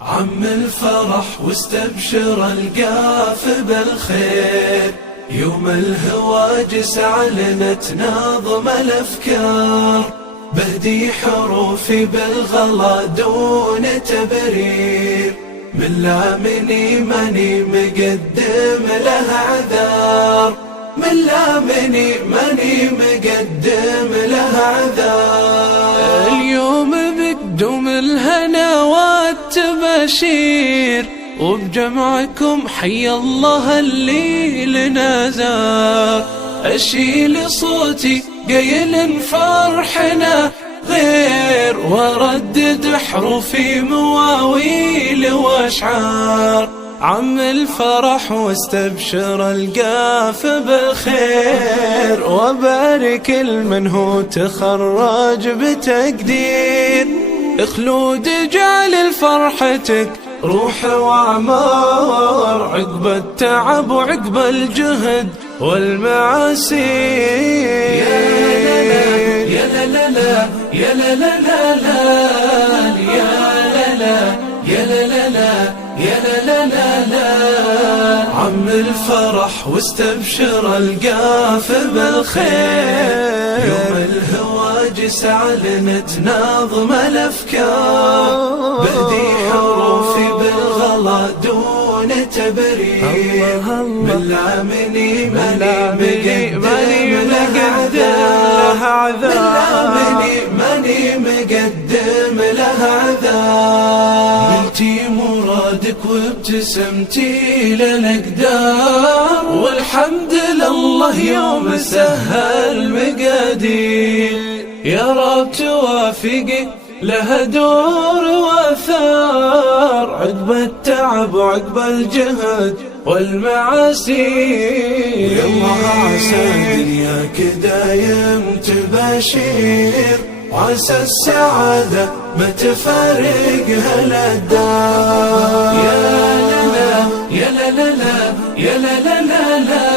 عم الفرح واستبشر القاف بالخير، يوم الهواجس أعلنت ناظم الأفكار، بهدي حروفي بالغلا دون تبرير، من لامني ماني مقدم له عذار، من لامني ماني مقدم له عذار. اليوم بقدوم الهنا والتباشير، وبجمعكم حي الله اللي لنا زار، أشيل صوتي قيل فرحنا غير، وردد حروفي مواويل واشعار. عم الفرح واستبشر القاف بالخير، وبارك المن هو تخرج بتقدير، خلود جعل لفرحتك روح وأعمار، عقب التعب وعقب الجهد والمعاسير. يا لا لا لا يا لا لا لا لا يا لا لا يا لا لا لا يا لا لا لا لا. عم الفرح واستبشر القاف بالخير، يوم الهواجس أعلنت ناظم الأفكار، بهدي حروفي بالغلا دون تبرير، من لامني ماني مقدم له عذار، ماني مقدم له عذار. قلتي مرادك وابتسمتي للأقدار، والحمد لله يوم سهل مقادير، يا رب توافقي لها دور وثار، عقب التعب وعقب الجهد والمعاسير. يالله عسى دنياك دايم تباشير، وعسى السعادة ما تفارقها الأدار. يا لا لا يا لا لا لا يا لا لا لا لا